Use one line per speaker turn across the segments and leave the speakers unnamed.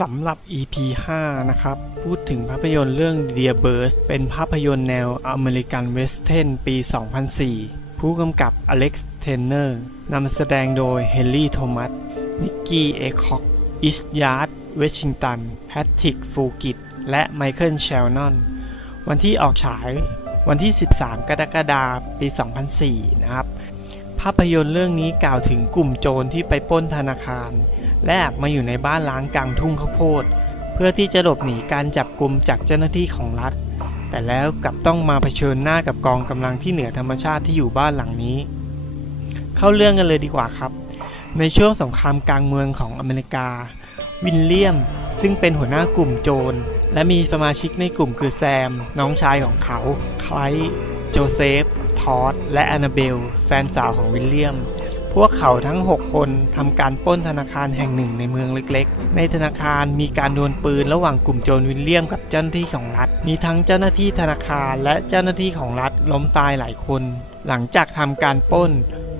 สำหรับ EP 5 นะครับ พูดถึงภาพยนตร์เรื่อง Dear Birds เป็นภาพยนตร์แนวอเมริกันเวสเทิร์นปี 2004 ผู้กำกับอเล็กซ์เทนเนอร์นำแสดงโดยเฮนรี่โทมัส นิกกี้ เอคอกอิสยาร์ดเวชิงตัน แพทริก ฟูกิต และไมเคิลเชลนอน วันที่ออกฉายวันที่ 13 กรกฎาคม ปี 2004 นะครับ ภาพยนตร์เรื่องนี้กล่าวถึงกลุ่มโจรที่ไปปล้นธนาคาร และแอบมาอยู่ในบ้านล้างกลางทุ่งข้าวโพด เพื่อที่จะหลบหนีการจับกลุ่มจากเจ้าหน้าที่ของรัฐ แต่แล้วกลับต้องมาเผชิญหน้ากับกองกำลังที่เหนือธรรมชาติที่อยู่บ้านหลังนี้ เข้าเรื่องกันเลยดีกว่าครับ ในช่วงสงครามกลางเมืองของอเมริกา วินเลียมซึ่งเป็นหัวหน้ากลุ่มโจร และมีสมาชิกในกลุ่มคือแซม น้องชายของเขาไคล์โจเซฟ ทอดและแอนนาเบล แฟนสาวของวิลเลียม วกเขาทั้ง 6 คนทำการปล้นธนาคารแห่งหนึ่งในเมืองเล็กๆ ในธนาคารมีการดวลปืนระหว่างกลุ่มโจรวิลเลียมกับเจ้าหน้าที่ของรัฐ มีทั้งเจ้าหน้าที่ธนาคารและเจ้าหน้าที่ของรัฐล้มตายหลายคน หลังจากทำการปล้น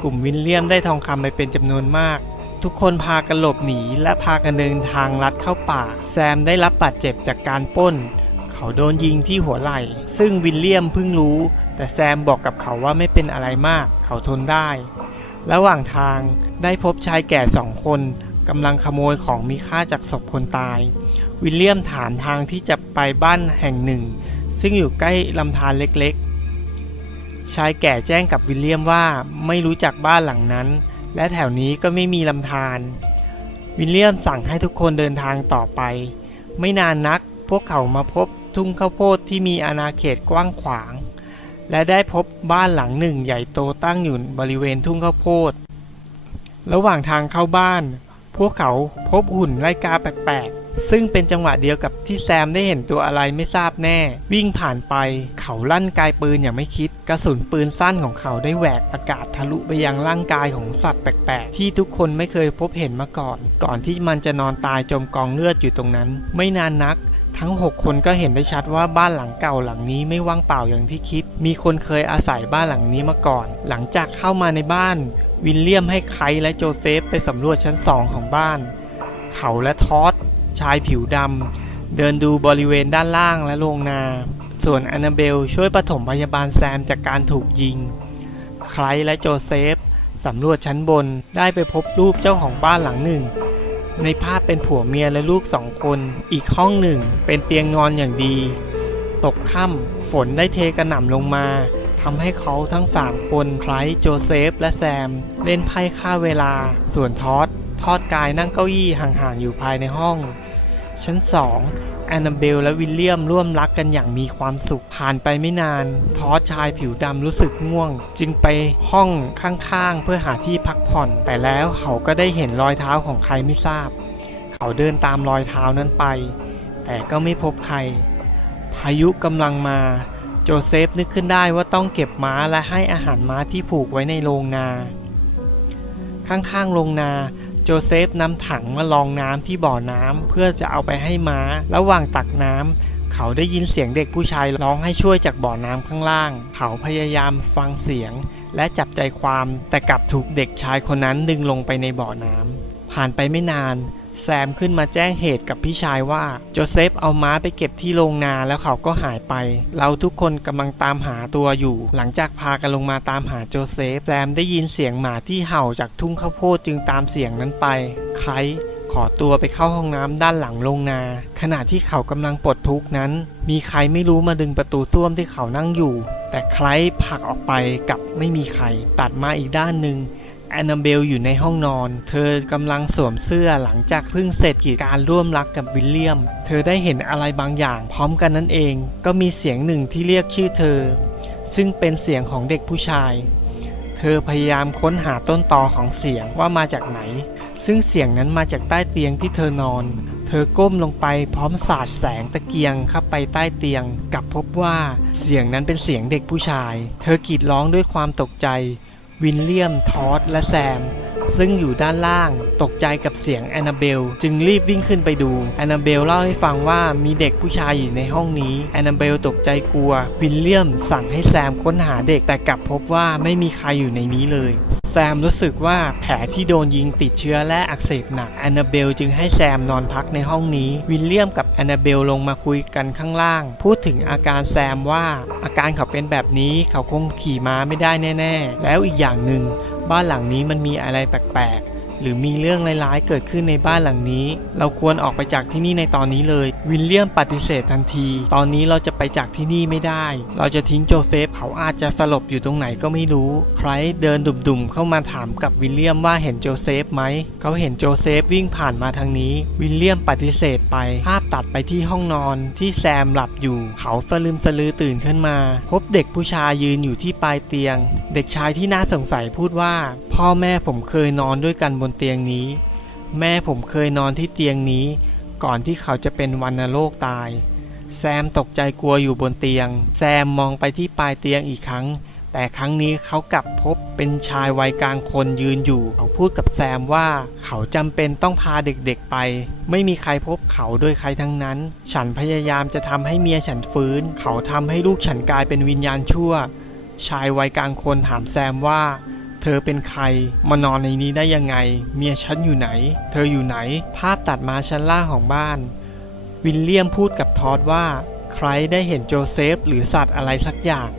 กลุ่มวิลเลียมได้ทองคำไปเป็นจำนวนมากทุกคนพากันหลบหนีและพากันเดินทางลัดเข้าป่า แซมได้รับบาดเจ็บจากการปล้น เขาโดนยิงที่หัวไหล่ ซึ่งวิลเลียมเพิ่งรู้ แต่แซมบอกกับเขาว่าไม่เป็นอะไรมาก เขาทนได้ ระหว่างทางได้พบชายแก่สองคนกำลังขโมยของมีค่าจากศพคนตาย วิลเลียมถามทางที่จะไปบ้านแห่งหนึ่ง ซึ่งอยู่ใกล้ลำธารเล็กๆ ชายแก่แจ้งกับวิลเลียมว่าไม่รู้จักบ้านหลังนั้น และแถวนี้ก็ไม่มีลำธาร วิลเลียมสั่งให้ทุกคนเดินทางต่อไป ไม่นานนักพวกเขามาพบทุ่งข้าวโพดที่มีอาณาเขตกว้างขวาง และได้พบบ้านหลังหนึ่งใหญ่โตตั้งอยู่บริเวณทุ่งข้าวโพด ระหว่างทางเข้าบ้าน พวกเขาพบหุ่นไล่กาแปลกๆ ซึ่งเป็นจังหวะเดียวกับที่แซมได้เห็นตัวอะไรไม่ทราบแน่ วิ่งผ่านไป เขาลั่นกายปืนอย่างไม่คิด กระสุนปืนสั้นของเขาได้แหวกอากาศทะลุไปยังร่างกายของสัตว์แปลกๆ ที่ทุกคนไม่เคยพบเห็นมาก่อน ก่อนที่มันจะนอนตายจมกองเลือดอยู่ตรงนั้น ไม่นานนัก ทั้ง 6 คนก็เห็นได้ชัดว่าบ้านหลังเก่าหลังนี้ไม่ว่างเปล่าอย่างที่คิด มีคนเคยอาศัยบ้านหลังนี้มาก่อน หลังจากเข้ามาในบ้าน วิลเลียมให้ไคลและโจเซฟไปสำรวจชั้นสองของบ้าน เขาและทอดชายผิวดำเดินดูบริเวณด้านล่างและโรงนา ส่วนแอนนาเบลช่วยปฐมพยาบาลแซมจากการถูกยิง ไคลและโจเซฟสำรวจชั้นบนได้ไปพบรูปเจ้าของบ้านหลังหนึ่ง ในภาพเป็นผัวเมียและลูกสองคน อีกห้องหนึ่งเป็นเตียงนอนอย่างดี ตกค่ำฝนได้เทกระหน่ำลงมาทำให้เขาทั้งสามคนไคลโจเซฟ และแซม เล่นไพ่ฆ่าเวลา ส่วนทอดทอดกายนั่งเก้าอี้ห่างๆอยู่ภายในห้อง ชั้นสองแอนนาเบลและวิลเลียมร่วมรักกันอย่างมีความสุข ผ่านไปไม่นาน ทอดชายผิวดำรู้สึกง่วง จึงไปห้องข้างๆ เพื่อหาที่พักผ่อน แต่แล้วเขาก็ได้เห็นรอยเท้าของใครไม่ทราบ เขาเดินตามรอยเท้านั้นไป แต่ก็ไม่พบใคร พายุกำลังมาโจเซฟนึกขึ้นได้ว่าต้องเก็บม้าและให้อาหารม้าที่ผูกไว้ในโรงนา ข้างๆโรงนา โจเซฟนำถังมาลองน้ำที่บ่อน้ำเพื่อจะเอาไปให้ม้า ระหว่างตักน้ำเขาได้ยินเสียงเด็กผู้ชายร้องให้ช่วยจากบ่อน้ำข้างล่าง เขาพยายามฟังเสียง และจับใจความแต่กลับถูกเด็กชายคนนั้นดึงลงไปในบ่อน้ำผ่านไปไม่นาน แซมขึ้นมาแจ้งเหตุกับพี่ชายว่าโจเซฟเอาม้าไปเก็บที่โรงนาแล้วเขาก็หายไป เราทุกคนกำลังตามหาตัวอยู่ หลังจากพากันลงมาตามหาโจเซฟแซมได้ยินเสียงหมาที่เห่าจากทุ่งข้าวโพดจึงตามเสียงนั้นไปไคลขอตัวไปเข้าห้องน้ำด้านหลังโรงนา ขณะที่เขากำลังปลดทุกข์นั้น มีใครไม่รู้มาดึงประตูต้วมที่เขานั่งอยู่ แต่ไคลผลักออกไปกับไม่มีใครตัดมาอีกด้านหนึ่ง แอนนาเบลอยู่ในห้องนอน เธอกำลังสวมเสื้อหลังจากเพิ่งเสร็จกิจการร่วมรักกับวิลเลียม เธอได้เห็นอะไรบางอย่างพร้อมกันนั่นเอง ก็มีเสียงหนึ่งที่เรียกชื่อเธอ ซึ่งเป็นเสียงของเด็กผู้ชาย เธอพยายามค้นหาต้นตอของเสียงว่ามาจากไหน ซึ่งเสียงนั้นมาจากใต้เตียงที่เธอนอน เธอก้มลงไปพร้อมสาดแสงตะเกียงเข้าไปใต้เตียงกลับพบว่าเสียงนั้นเป็นเสียงเด็กผู้ชาย เธอกรีดร้องด้วยความตกใจ วินเลียมทอดและแซม ซึ่งอยู่ด้านล่าง ตกใจกับเสียงแอนนาเบล จึงรีบวิ่งขึ้นไปดูแอนนาเบลเล่าให้ฟังว่ามีเด็กผู้ชายอยู่ในห้องนี้แอนนาเบลตกใจกลัว วิลเลียมสั่งให้แซมค้นหาเด็กแต่กลับพบว่าไม่มีใครอยู่ในนี้เลยแซมรู้สึกว่าแผลที่โดนยิงติดเชื้อและอักเสบหนักแอนนาเบลจึงให้แซมนอนพักในห้องนี้ วิลเลียมกับแอนนาเบลลงมาคุยกันข้างล่าง พูดถึงอาการแซมว่าอาการเขาเป็นแบบนี้เขาคงขี่ม้าไม่ได้แน่ ๆ แล้วอีกอย่างหนึ่ง บ้านหลังนี้มันมีอะไรแปลกๆ หรือมีเรื่องร้ายๆ เกิดขึ้นในบ้านหลังนี้ เราควรออกไปจากที่นี่ในตอนนี้เลย วิลเลียมปฏิเสธทันที ตอนนี้เราจะไปจากที่นี่ไม่ได้ เราจะทิ้งโจเซฟเขาอาจจะสลบอยู่ตรงไหนก็ไม่รู้ ใครเดินดุ่มๆ เข้ามาถามกับวิลเลียมว่าเห็นโจเซฟไหม เขาเห็นโจเซฟวิ่งผ่านมาทางนี้ วิลเลียมปฏิเสธไปภาพตัดไปที่ห้องนอนที่แซมหลับอยู่ เขาสลืมสลือตื่นขึ้นมา พบเด็กผู้ชายยืนอยู่ที่ปลายเตียง เด็กชายที่น่าสงสัยพูดว่า พ่อแม่ผมเคยนอนด้วยกันบนเตียงนี้ แม่ผมเคยนอนที่เตียงนี้ ก่อนที่เขาจะเป็นวันโรคตาย แซมตกใจกลัวอยู่บนเตียง แซมมองไปที่ปลายเตียงอีกครั้ง แต่ครั้งนี้เขากลับพบเป็นชายวัยกลางคนยืนอยู่ เขาพูดกับแซมว่าเขาจำเป็นต้องพาเด็กๆไป ไม่มีใครพบเขาโดยใครทั้งนั้น ฉันพยายามจะทำให้เมียฉันฟื้น เขาทำให้ลูกฉันกลายเป็นวิญญาณชั่ว ชายวัยกลางคนถามแซมว่า เธอเป็นใคร มานอนในนี้ได้ยังไง เมียฉันอยู่ไหน เธออยู่ไหน ภาพตัดมาชั้นล่างของบ้าน วิลเลียมพูดกับทอดว่า ใครได้เห็นโจเซฟหรือสัตว์อะไรสักอย่าง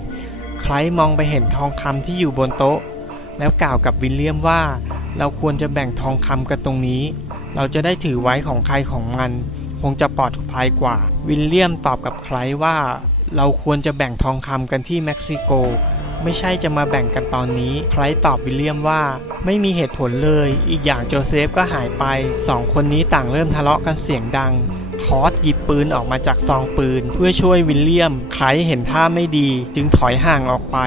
ใครมองไปเห็นทองคำที่อยู่บนโต๊ะ แล้วกล่าวกับวิลเลียมว่า เราควรจะแบ่งทองคำกันตรงนี้ เราจะได้ถือไว้ของใครของมัน คงจะปลอดภัยกว่า วิลเลียมตอบกับใครว่า เราควรจะแบ่งทองคำกันที่เม็กซิโก ไม่ใช่จะมาแบ่งกันตอนนี้ใครตอบวิลเลียมว่า ไม่มีเหตุผลเลย อีกอย่างโจเซฟก็หายไปสองคนนี้ต่างเริ่มทะเลาะกันเสียงดัง ทอสหยิบปืนออกมาจากซองปืน เพื่อช่วยวิลเลียมใครเห็นท่าไม่ดี จึงถอยห่างออกไป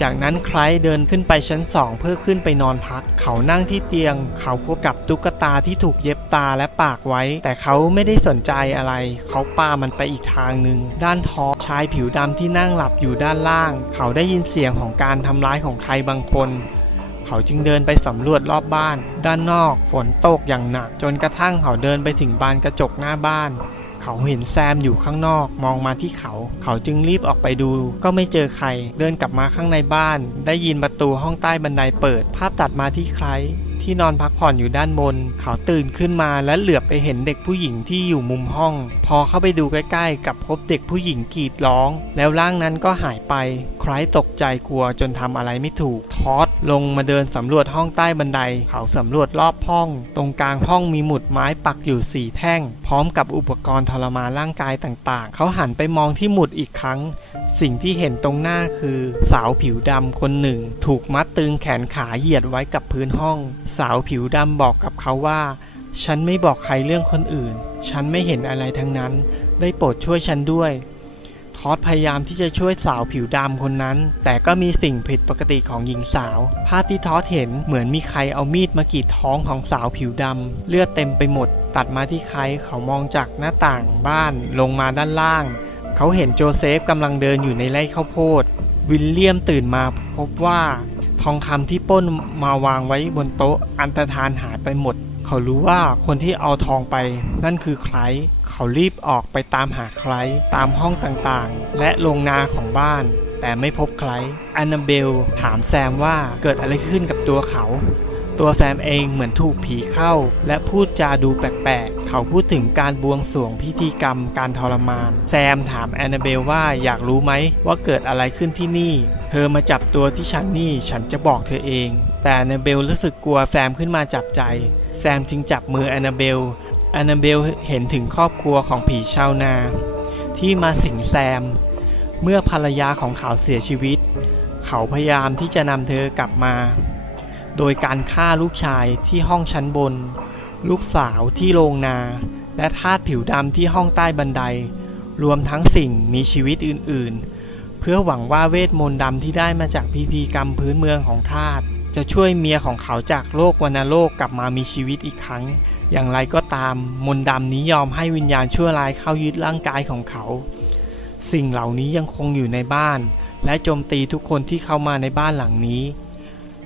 จากนั้นใครเดินขึ้นไปชั้นสองเพื่อขึ้นไปนอนพัก เขานั่งที่เตียง เขาพบกับตุ๊กตาที่ถูกเย็บตาและปากไว้ แต่เขาไม่ได้สนใจอะไร เขาปามันไปอีกทางหนึ่งด้านท้อชายผิวดำที่นั่งหลับอยู่ด้านล่าง เขาได้ยินเสียงของการทำร้ายของใครบางคน เขาจึงเดินไปสำรวจรอบบ้าน ด้านนอกฝนตกอย่างหนัก จนกระทั่งเขาเดินไปถึงบานกระจกหน้าบ้าน เขาเห็นแซมอยู่ข้างนอกมองมาที่เขา เขาจึงรีบออกไปดู ก็ไม่เจอใคร เดินกลับมาข้างในบ้าน ได้ยินประตูห้องใต้บันไดเปิด ภาพตัดมาที่ใคร ที่นอนพักผ่อนอยู่ด้านบน เขาตื่นขึ้นมาและเหลือบไปเห็นเด็กผู้หญิงที่อยู่มุมห้อง พอเข้าไปดูใกล้ๆ กับพบเด็กผู้หญิงกรีดร้อง แล้วร่างนั้นก็หายไป ใครตกใจกลัวจนทำอะไรไม่ถูก ทอดลงมาเดินสำรวจห้องใต้บันได เขาสำรวจรอบห้อง ตรงกลางห้องมีหมุดไม้ปักอยู่สี่แท่ง พร้อมกับอุปกรณ์ทรมานร่างกายต่างๆ เขาหันไปมองที่หมุดอีกครั้ง สิ่งที่เห็นตรงหน้าคือ สาวผิวดำคนหนึ่ง ถูกมัดตึงแขนขาเหยียดไว้กับพื้นห้อง สาวผิวดำบอกกับเขาว่า ฉันไม่บอกใครเรื่องคนอื่น ฉันไม่เห็นอะไรทั้งนั้น ได้โปรดช่วยฉันด้วยทอดพยายามที่จะช่วยสาวผิวดำคนนั้น แต่ก็มีสิ่งผิดปกติของหญิงสาว ภาพที่ทอดเห็นเหมือนมีใครเอามีดมากรีดท้องของสาวผิวดำเลือดเต็มไปหมด ตัดมาที่ใครเขามองจากหน้าต่างบ้านลงมาด้านล่าง เขาเห็นโจเซฟกำลังเดินอยู่ในไร่ข้าวโพด วิลเลียมตื่นมาพบว่าทองคำที่ป้นมาวางไว้บนโต๊ะอันตรธานหายไปหมด เขารู้ว่าคนที่เอาทองไป นั่นคือใคร เขารีบออกไปตามหาใครตามห้องต่างๆ และโรงนาของบ้าน แต่ไม่พบใครแอนนาเบลถามแซมว่าเกิดอะไรขึ้นกับตัวเขา ตัวแซมเองเหมือนถูกผีเข้า และพูดจาดูแปลกๆ เขาพูดถึงการบวงสรวงพิธีกรรมการทรมาน แซมถามแอนนาเบลว่าอยากรู้ไหมว่าเกิดอะไรขึ้นที่นี่ เธอมาจับตัวที่ฉันนี่ฉันจะบอกเธอเอง แต่แอนนาเบลรู้สึกกลัวแซมขึ้นมาจับใจ แซมจึงจับมือแอนนาเบลแอนนาเบลเห็นถึงครอบครัวของผีชาวนา ที่มาสิงแซม เมื่อภรรยาของเขาเสียชีวิต เขาพยายามที่จะนำเธอกลับมา โดยการฆ่าลูกชายที่ห้องชั้นบน ลูกสาวที่โรงนา และทาสผิวดำที่ห้องใต้บันได รวมทั้งสิ่งมีชีวิตอื่นๆ เพื่อหวังว่าเวทมนต์ดำที่ได้มาจากพิธีกรรมพื้นเมืองของทาสจะช่วยเมียของเขาจากโลกวัณโลกกลับมามีชีวิตอีกครั้ง อย่างไรก็ตาม มนต์ดำนี้ยอมให้วิญญาณชั่วร้ายเข้ายึดร่างกายของเขา สิ่งเหล่านี้ยังคงอยู่ในบ้าน และโจมตีทุกคนที่เข้ามาในบ้านหลังนี้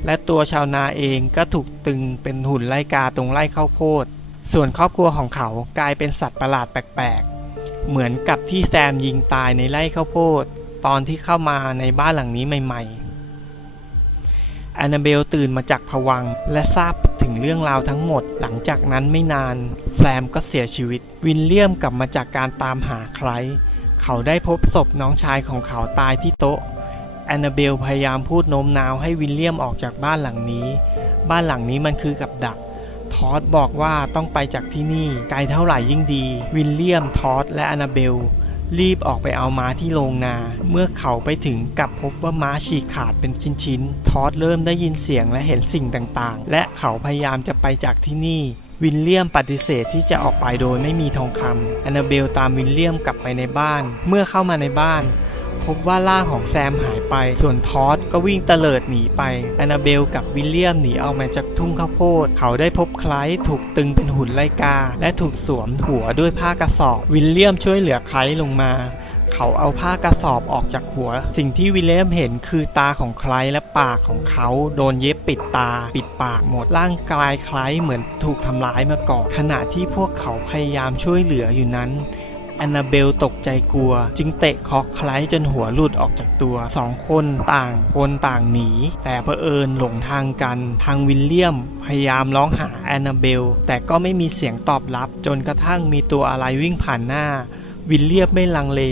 และตัวชาวนาเองก็ถูกตึงเป็นหุ่นไล่กาตรงไร่ข้าวโพด ส่วนครอบครัวของเขากลายเป็นสัตว์ประหลาดแปลกๆ เหมือนกับที่แซมยิงตายในไร่ข้าวโพด ตอนที่เข้ามาในบ้านหลังนี้ใหม่ๆ แอนนาเบลตื่นมาจากผวังและทราบถึงเรื่องราวทั้งหมด หลังจากนั้นไม่นาน แซมก็เสียชีวิต วินเลียมกลับมาจากการตามหาใคร เขาได้พบศพน้องชายของเขาตายที่โต๊ะ แอนนาเบลพยายามพูดโน้มน้าวให้วินเลียมออกจากบ้านหลังนี้ บ้านหลังนี้มันคือกับดัก ทอดบอกว่าต้องไปจากที่นี่ ไกลเท่าไหร่ยิ่งดี วินเลียม ทอดและแอนนาเบล รีบออกไปเอาม้าที่โรงนา เมื่อเขาไปถึงกลับพบว่าม้าฉีกขาดเป็นชิ้นๆ ทอดเริ่มได้ยินเสียงและเห็นสิ่งต่างๆ และเขาพยายามจะไปจากที่นี่วินเลียมปฏิเสธที่จะออกไปโดยไม่มีทองคำแอนนาเบลตามวินเลียมกลับไปในบ้าน เมื่อเข้ามาในบ้าน พบว่าร่างของแซมหายไป ส่วนทอดก็วิ่งเตลิดหนีไปแอนนาเบลกับวิลเลียมหนีออกมาจากทุ่งข้าวโพด เขาได้พบไคล้ถูกตึงเป็นหุ่นไลกา และถูกสวมหัวด้วยผ้ากระสอบ วิลเลียมช่วยเหลือไคล้ลงมาเขาเอาผ้ากระสอบออกจากหัว สิ่งที่วิลเลียมเห็นคือตาของคล้และปากของเขาโดนเย็บปิดตา ปิดปากหมดร่างกายคล้เหมือนถูกทำร้ายมาก่อนขณะที่พวกเขาพยายามช่วยเหลืออยู่นั้น แอนนาเบลตกใจกลัว จึงเตะคอกไคล้จนหัวหลุดออกจากตัวสองคนต่างคนต่างหนี แต่เผอิญหลงทางกันทางวิลเลียม พยายามร้องหาแอนนาเบล แต่ก็ไม่มีเสียงตอบรับ จนกระทั่งมีตัวอะไรวิ่งผ่านหน้า วิลเลียมไม่ลังเล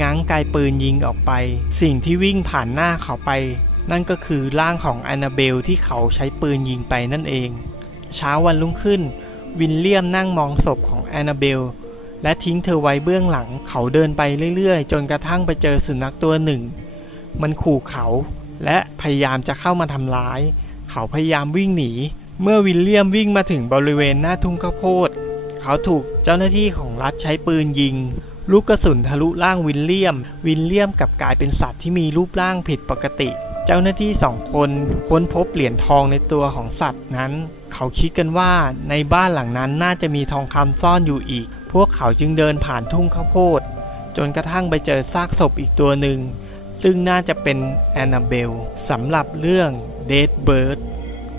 ง้างไกลปืนยิงออกไป สิ่งที่วิ่งผ่านหน้าเขาไป นั่นก็คือร่างของแอนนาเบลที่เขาใช้ปืนยิงไปนั่นเอง เช้าวันรุ่งขึ้น วิลเลียมนั่งมองศพของแอนนาเบล และทิ้งเธอไว้เบื้องหลัง เขาเดินไปเรื่อยๆ จนกระทั่งไปเจอสุนัขตัวหนึ่ง มันขู่เขา และพยายามจะเข้ามาทำร้าย เขาพยายามวิ่งหนี เมื่อวิลเลียมวิ่งมาถึงบริเวณหน้าทุ่งข้าวโพด เขาถูกเจ้าหน้าที่ของรัฐใช้ปืนยิง ลูกกระสุนทะลุร่างวิลเลียม วิลเลียมกลับกลายเป็นสัตว์ที่มีรูปร่างผิดปกติ เจ้าหน้าที่สองคนค้นพบเหรียญทองในตัวของสัตว์นั้น เขาคิดกันว่าในบ้านหลังนั้นน่าจะมีทองคำซ่อนอยู่อีก พวกเขาจึงเดินผ่านทุ่งข้าวโพด จนกระทั่งไปเจอซากศพอีกตัวหนึ่ง ซึ่งน่าจะเป็นแอนนาเบลสำหรับเรื่อง Dead Bird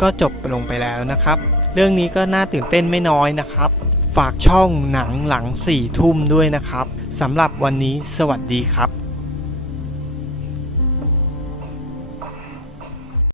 ก็จบลงไปแล้วนะครับ เรื่องนี้ก็น่าตื่นเต้นไม่น้อยนะครับ ฝากช่องหนังหลังสี่ทุ่มด้วยนะครับสำหรับวันนี้สวัสดีครับ